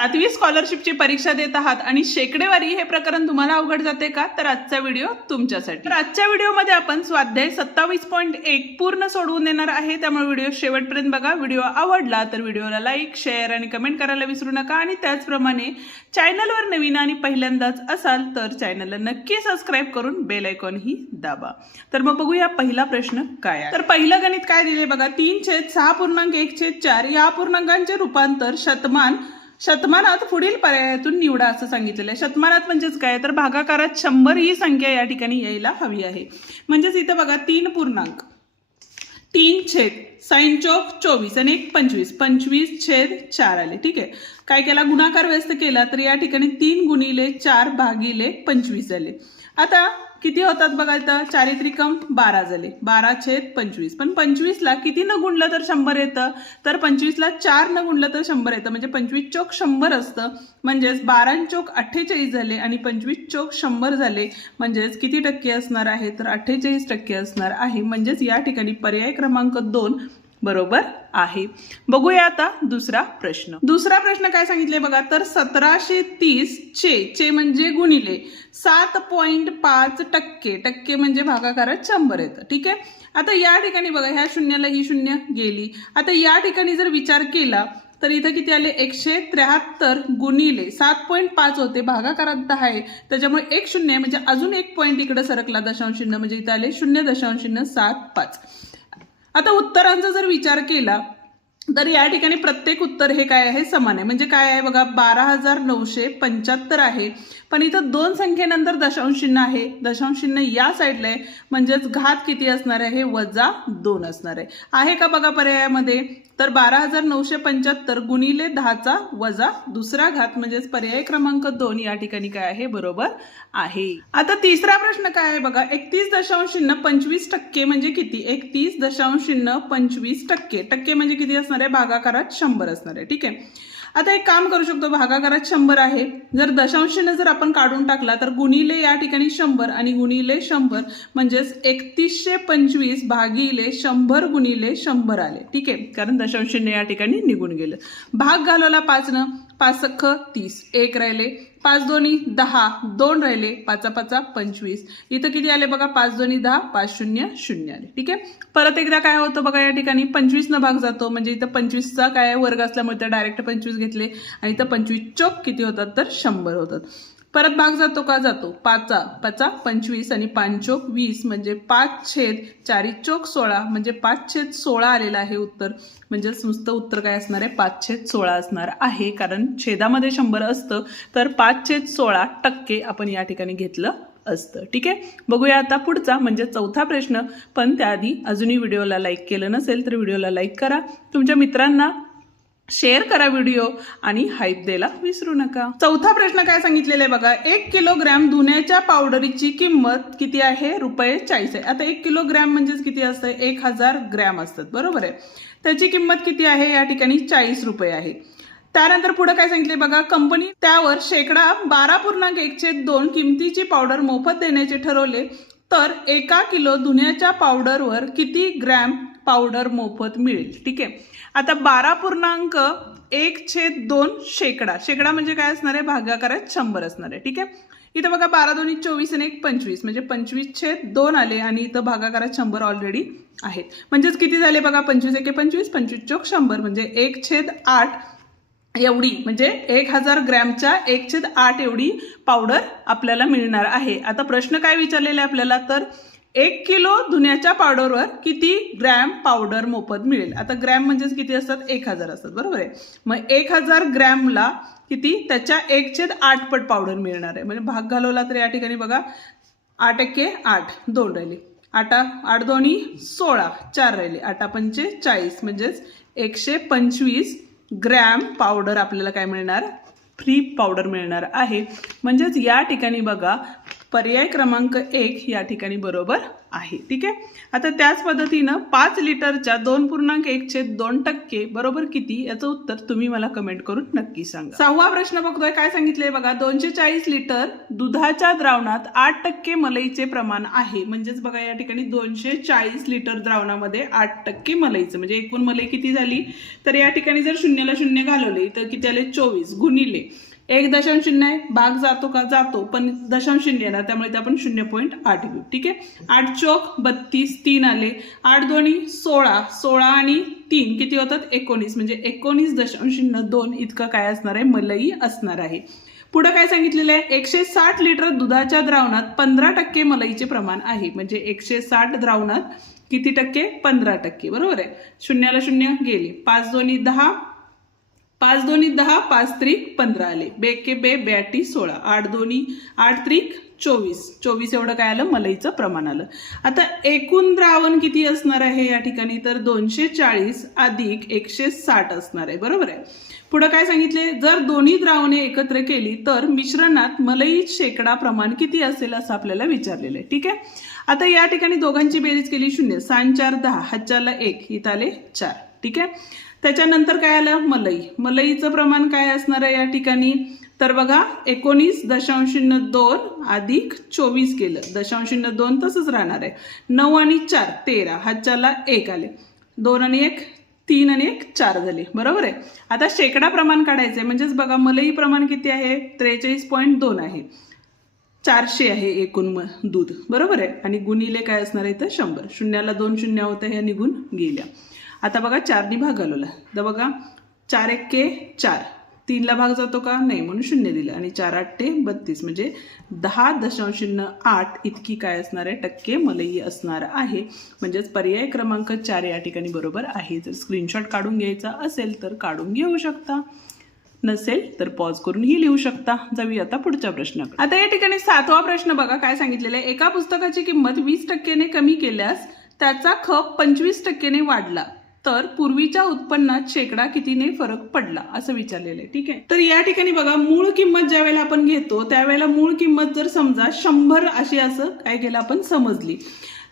7वी स्कॉलरशिपची परीक्षा देत आहात आणि शेकडेवारी हे प्रकरण तुम्हाला अवघड जाते का? तर आजचा व्हिडिओ तुमच्यासाठी. तर आजच्या व्हिडिओमध्ये आपण स्वाध्याय 27.1 पूर्ण सोडवून देणार आहे, त्यामुळे व्हिडिओ शेवटपर्यंत बघा. व्हिडिओ आवडला तर व्हिडिओला लाईक, शेअर आणि कमेंट करायला विसरू नका. आणि त्याचप्रमाणे चॅनलवर नवीन आणि पहिल्यांदाच असाल तर चॅनलला नक्की सबस्क्राईब करून बेल आयकॉन ही दाबा. तर मग बघूया पहिला प्रश्न काय आहे. तर पहिलं गणित काय दिले बघा. 3/6.1/4 या पूर्णांकांचे रूपांतर शतमानात पुढील पर्यायातून निवडा असं सांगितलेलं आहे. शतमानात म्हणजेच काय, तर भागाकारात 100 ही संख्या या ठिकाणी यायला हवी आहे. म्हणजेच इथं बघा 3 पूर्णांक 3 छेद साइन चौक 24 आणि 1 25 25/4 आले. ठीक आहे. काय केला, गुणाकार व्यस्त केला तर या ठिकाणी 3 गुणिले 4 भागिले 25 झाले. आता किती होतात बघा, इथं 4 त्रिकम 12 झाले, 12/25. पण 25ला किती न गुणलं तर 100 येतं, तर 25ला 4 न गुणलं तर 100 येतं. म्हणजे 25 चौक 100 असतं. म्हणजेच 12 चौक 48 झाले आणि 25 चौक 100 झाले. म्हणजेच किती टक्के असणार आहे, तर 48% असणार आहे. म्हणजेच या ठिकाणी पर्याय क्रमांक 2 बरोबर आहे. बघूया आता दुसरा प्रश्न. दुसरा प्रश्न काय सांगितले बघा, तर 1730 चे म्हणजे गुणिले 7.5% टक्के म्हणजे भागाकारात 100 येतं. ठीक आहे. आता या ठिकाणी बघा, ह्या शून्याला ही शून्य गेली. आता या ठिकाणी जर विचार केला तर इथं किती आले, 173 गुणिले 7.5 होते, भागाकारात 10 आहे, त्याच्यामुळे 1 शून्य म्हणजे अजून 1 पॉईंट इकडे सरकला दशांश चिन्ह, म्हणजे इथं आले 0.75. आता उत्तरांचा जर विचार केला तर या ठिकाणी प्रत्येक उत्तर हे काय आहे, समान आहे. म्हणजे काय आहे बघा, 12,975 आहे. पण इथं 2 संख्येनंतर दशांश चिन्ह आहे, दशांश चिन्ह या साईडला आहे. म्हणजेच घात किती असणार आहे, -2 असणार आहे का बघा पर्यायामध्ये, तर 12,975 गुणिले 10चा वजा दुसरा घात, म्हणजेच पर्याय क्रमांक 2 या ठिकाणी काय आहे, बरोबर आहे. आता तिसरा प्रश्न काय आहे बघा, 31.25% म्हणजे किती, 31.25% टक्के म्हणजे किती असणार आहे, भागाकारात 100 असणार आहे. ठीक आहे. आता एक काम करू शकतो, भागाकारात 100 आहे, जर दशांश चिन्ह जर आपण काढून टाकला तर गुणिले या ठिकाणी 100 आणि गुणिले 100 म्हणजेच 3125 भागिले 100 गुणिले 100 आले. ठीक आहे, कारण दशांश चिन्ह या ठिकाणी निघून गेलं. भाग घालवला 5 न, 5 सख्ख 30, 1 राहिले, 5 दोन्ही 10, 2 राहिले, 5 5 25. इथं किती आले बघा, 5 दोन्ही 10, 5 0 0 आले. ठीक आहे. परत एकदा काय होतं बघा, या ठिकाणी 25 न भाग जातो, म्हणजे इथं 25चा काय वर्ग असल्यामुळे तर डायरेक्ट 25 घेतले आणि इथं 25 चौक किती होतात, तर 100 होतात. परत भाग जातो का, जातो. 5 5 25 आणि 5 चौक 20 म्हणजे 5/4 चौक 16 म्हणजे 5/16 आलेलं आहे उत्तर. म्हणजे नुसतं उत्तर काय असणार आहे, 5/16 असणार आहे, कारण छेदामध्ये 100 असतं तर 5/16% आपण या ठिकाणी घेतलं असतं. ठीक आहे. बघूया आता पुढचा म्हणजे चौथा प्रश्न. पण त्याआधी अजूनही व्हिडिओला लाईक केलं नसेल तर व्हिडिओला लाईक करा, तुमच्या मित्रांना शेअर करा व्हिडिओ आणि हाईप द्यायला विसरू नका. चौथा प्रश्न काय सांगितलेला आहे बघा, 1 किलोग्रॅम धुण्याच्या पावडरीची किंमत किती आहे, ₹40 आहे. आता 1 किलोग्रॅम म्हणजेच किती असतं, 1000 ग्रॅम असतात, बरोबर आहे. त्याची किंमत किती आहे, या ठिकाणी ₹40 आहे. त्यानंतर पुढे काय सांगितले बघा, कंपनी त्यावर शेकडा 12.1/2 किमतीची पावडर मोफत देण्याचे ठरवले, तर 1 किलो धुण्याच्या पावडरवर किती ग्रॅम पावडर मोफत मिळेल. ठीक आहे. आता 12.1/2 शेकडा म्हणजे काय असणार आहे, भागाकारात 100 असणार आहे. ठीक आहे. इथं बघा 12 दोन्ही 24 आणि 1 25 म्हणजे 25/2 आले आणि इथं भागाकारात 100 ऑलरेडी आहेत. म्हणजेच किती झाले बघा, 25 1 25 25 चौक 100 म्हणजे 1/8 एवढी, म्हणजे 1000 ग्रॅमच्या 1/8 एवढी पावडर आपल्याला मिळणार आहे. आता प्रश्न काय विचारलेला आहे आपल्याला, तर 1 किलो धुण्याच्या पावडरवर किती ग्रॅम पावडर मोफत मिळेल. आता ग्रॅम म्हणजेच किती असतात, 1000 असतात, बरोबर आहे. मग 1000 ग्रॅमला किती, त्याच्या 1/8 पट पावडर मिळणार आहे. म्हणजे भाग घालवला तर या ठिकाणी बघा 8 1 8, 2 राहिले, 8 दोन्ही 16, 4 राहिले, 8 पंचे 40 म्हणजेच 125 ग्रॅम पावडर आपल्याला काय मिळणार, फ्री पावडर मिळणार आहे. म्हणजेच या ठिकाणी बघा पर्याय क्रमांक 1 या ठिकाणी बरोबर आहे. ठीक आहे. आता त्याच पद्धतीनं 5 लिटरच्या 2.1/2% बरोबर किती याचं उत्तर तुम्ही मला कमेंट करून नक्की सांगा. 6वा प्रश्न बघतोय. काय सांगितलंय बघा, 240 लिटर दुधाच्या द्रावणात 8% मलईचे प्रमाण आहे. म्हणजेच बघा या ठिकाणी 240 लिटर द्रावणामध्ये 8% मलईचं म्हणजे एकूण मलई किती झाली, तर या ठिकाणी जर 0ला 0 घालवले तर किती आले, 24 गुणिले 1.0 आहे, भाग जातो का, जातो, पण दशांश चिन्ह येणार त्यामुळे ते आपण 0.8 घेऊ. ठीक आहे. 8 चौक 32, 3 आले, 8 दोन्ही 16, 16 आणि 3 किती होतात, 19 म्हणजे 19.2 इतकं काय असणार आहे, मलई असणार आहे. पुढे काय सांगितलेलं आहे, 160 लिटर दुधाच्या द्रावणात 15% मलईचे प्रमाण आहे. म्हणजे 160 द्रावणात किती टक्के, 15%. बरोबर आहे. 0ला 0 गेले, 5 दोन्ही 10, 5 दोन्ही 10, 5 त्रिक 15 आले, बेके बे 82 16, 8 दोन्ही 8 त्रिक 24, 24 एवढं काय आलं, मलईचं प्रमाण आलं. आता एकूण द्रावण किती असणार आहे या ठिकाणी, तर 240 अधिक 160 असणार आहे. बरोबर आहे. पुढे काय सांगितले, जर दोन्ही द्रावणे एकत्र केली तर मिश्रणात मलई शेकडा प्रमाण किती असेल असं आपल्याला विचारलेलं आहे. ठीक आहे. आता या ठिकाणी दोघांची बेरीज केली, 0 6 4 10, हातच्याला 1, इथं आले 4. ठीक आहे. त्याच्यानंतर काय आलं, मलईचं प्रमाण काय असणार आहे या ठिकाणी, तर बघा 19.02 अधिक 24 केलं, 0.2 तसंच राहणार आहे. 9 आणि 4 13, हातच्याला 1 आले, 2 आणि 1 3 आणि 1 4 झाले. बरोबर आहे. आता शेकडा प्रमाण काढायचंय. म्हणजेच बघा मलई प्रमाण किती आहे, 43.2 आहे, 400 आहे एकूण दूध. बरोबर आहे. आणि गुणिले काय असणार आहे तर 100, 0ला 2 शून्य होत्या, ह्या निघून गेल्या. आता बघा 4नी भाग घालवला, तर बघा 4 1 4, 3ला भाग जातो का, नाही, म्हणून 0 दिलं, आणि 4 8 32 म्हणजे 10.08 इतकी काय असणार आहे, टक्के मलई असणार आहे. म्हणजेच पर्याय क्रमांक 4 या ठिकाणी बरोबर आहे. जर स्क्रीनशॉट काढून घ्यायचा असेल तर काढून घेऊ शकता, नसेल तर पॉज करून ही लिहू शकता. जाऊया आता पुढच्या प्रश्नाकडे. आता या ठिकाणी 7वा प्रश्न बघा काय सांगितलेलं आहे, एका पुस्तकाची किंमत 20%ने कमी केल्यास त्याचा खप 25%ने वाढला तर पूर्वीच्या उत्पन्नात शेकडा कितीने फरक पडला असं विचारलेलं आहे. ठीक आहे. तर या ठिकाणी बघा मूळ किंमत ज्या वेळेला आपण घेतो त्यावेळेला मूळ किंमत जर समजा 100 अशी असं काय केलं आपण समजली,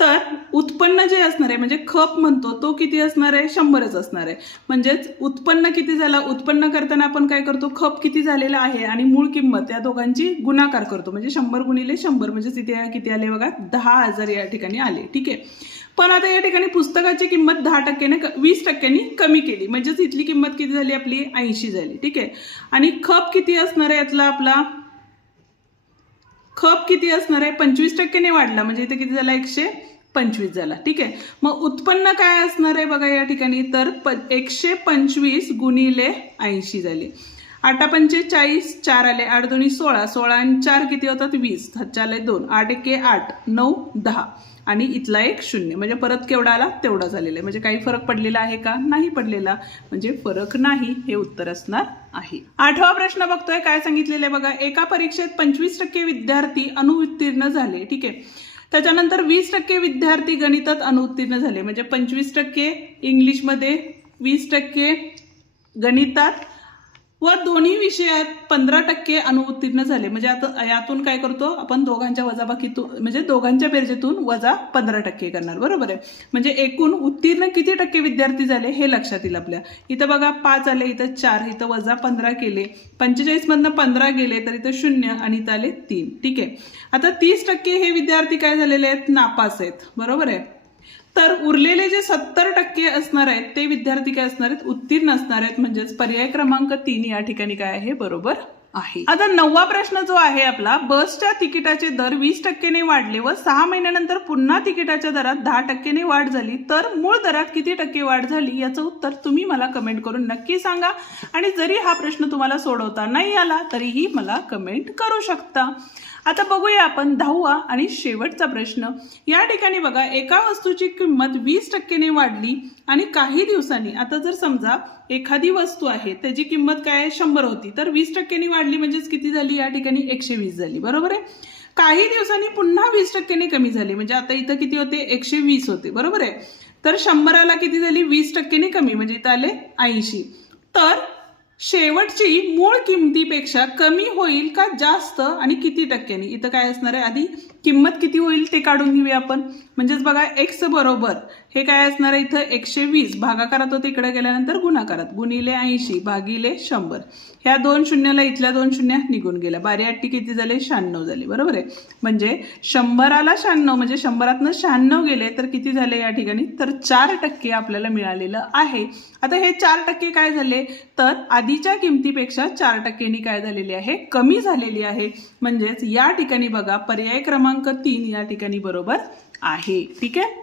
तर उत्पन्न जे असणार आहे म्हणजे खप म्हणतो तो किती असणार आहे, 100च असणार आहे. म्हणजेच उत्पन्न किती झाला, उत्पन्न करताना आपण काय करतो, खप किती झालेला आहे आणि मूळ किंमत या दोघांची गुणाकार करतो. म्हणजे 100 गुणिले 100 म्हणजे तिथे किती आले बघा, 10,000 या ठिकाणी आले. ठीक आहे. पण आता या ठिकाणी पुस्तकाची किंमत 10%ने 20%नी कमी केली, म्हणजेच इथली किंमत किती झाली आपली, 80 झाली. ठीक आहे. आणि खप किती असणार आहे यातला, आपला खप किती असणार आहे, 25%ने वाढला, म्हणजे इथे किती झाला, 125 झाला. ठीक आहे. मग उत्पन्न काय असणार आहे बघा या ठिकाणी, तर 125 गुणिले 80 झाले, 8 पंचे 40, 4 आले, 8 दोन्ही 16, 16 आणि 4 किती होतात, 20, हातच्या आले 2, 8 1 8, 9 10 आणि इथला 1 0, म्हणजे परत केवढा आला तेवढा झालेला आहे. म्हणजे काही फरक पडलेला आहे का, नाही पडलेला, म्हणजे फरक नाही, हे उत्तर असणार आहे. 8वा प्रश्न बघतोय. काय सांगितलेलं आहे बघा, एका परीक्षेत 25% विद्यार्थी अनुत्तीर्ण झाले. ठीक आहे. त्याच्यानंतर 20% विद्यार्थी गणितात अनुत्तीर्ण झाले, म्हणजे 25% इंग्लिशमध्ये, 20% गणितात व दोन्ही विषयात 15% अनुत्तीर्ण झाले. म्हणजे आता यातून काय करतो आपण, दोघांच्या वजाबाकीतून म्हणजे दोघांच्या बेरजेतून वजा 15% करणार. बरोबर आहे. म्हणजे एकूण उत्तीर्ण किती टक्के विद्यार्थी झाले हे लक्षात येईल आपल्या. इथं बघा 5 आले, इथं 4, इथं वजा 15 केले, 45 मधनं 15 गेले तर इथं 0 आणि इथं आले 3. ठीक आहे. आता 30% हे विद्यार्थी काय झालेले आहेत, नापास आहेत. बरोबर आहे. तर उरलेले जे 70% असणार आहेत ते विद्यार्थी काय असणार आहेत, उत्तीर्ण असणार आहेत. म्हणजेच पर्याय क्रमांक 3 या ठिकाणी काय आहे, बरोबर आहे. आता 9वा प्रश्न जो आहे आपला, बसच्या तिकिटाचे दर 20%ने वाढले व 6 महिन्यानंतर पुन्हा तिकिटाच्या दरात 10%ने वाढ झाली तर मूळ दरात किती टक्के वाढ झाली याचं उत्तर तुम्ही मला कमेंट करून नक्की सांगा. आणि जरी हा प्रश्न तुम्हाला सोडवता नाही आला तरीही मला कमेंट करू शकता. आता बघूया आपण 10वा आणि शेवटचा प्रश्न. या ठिकाणी बघा, एका वस्तूची किंमत 20%ने वाढली आणि काही दिवसांनी, आता जर समजा एखादी वस्तू आहे त्याची किंमत काय 100 होती तर 20%ने वाढली, म्हणजेच किती झाली या ठिकाणी 120 झाली. बरोबर आहे. काही दिवसांनी पुन्हा 20%ने कमी झाली, म्हणजे आता इथं किती होते, 120 होते. बरोबर आहे. तर 100ला किती झाली, 20%ने कमी, म्हणजे इथं आले 80. तर शेवटची मूळ किमतीपेक्षा कमी होईल का जास्त आणि किती टक्क्यांनी. इथं काय असणार आहे, आधी किंमत किती होईल ते काढून घेऊया आपण. म्हणजेच बघा x बरोबर हे काय असणार आहे, इथं 120 भागाकारात होते, इकडे गेल्यानंतर गुणाकारात, गुणिले 80 भागिले 100. ह्या 2 शून्याला इथल्या 2 शून्य निघून गेल्या, 12 किती झाले, 96 झाले. बरोबर आहे. म्हणजे 100ला 96 म्हणजे 100तनं 96 गेले तर किती झाले या ठिकाणी, तर 4% आपल्याला मिळालेलं आहे. आता हे 4% काय झाले, तर आधीच्या किमतीपेक्षा 4%नी काय झालेली आहे, कमी झालेली आहे. म्हणजेच या ठिकाणी बघा पर्याय क्रमांक 3 या ठिकाणी बरोबर आहे. ठीक आहे.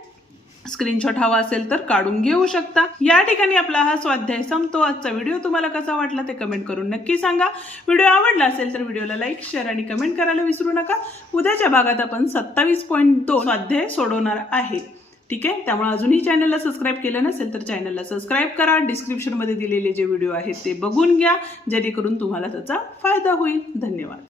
स्क्रीनशॉट हवा असेल तर काढून घेऊ शकता. या ठिकाणी आपला हा स्वाध्याय संपतो. आजचा व्हिडिओ तुम्हाला कसा वाटला ते कमेंट करून नक्की सांगा. व्हिडिओ आवडला असेल तर व्हिडिओला लाईक, शेअर आणि कमेंट करायला विसरू नका. उद्याच्या भागात आपण 27.2 स्वाध्याय सोडवणार आहे. ठीक आहे. त्यामुळे अजूनही चॅनलला सबस्क्राईब केलं नसेल तर चॅनलला सबस्क्राईब करा. डिस्क्रिप्शनमध्ये दिलेले जे व्हिडिओ आहेत ते बघून घ्या, जेणेकरून तुम्हाला त्याचा फायदा होईल. धन्यवाद.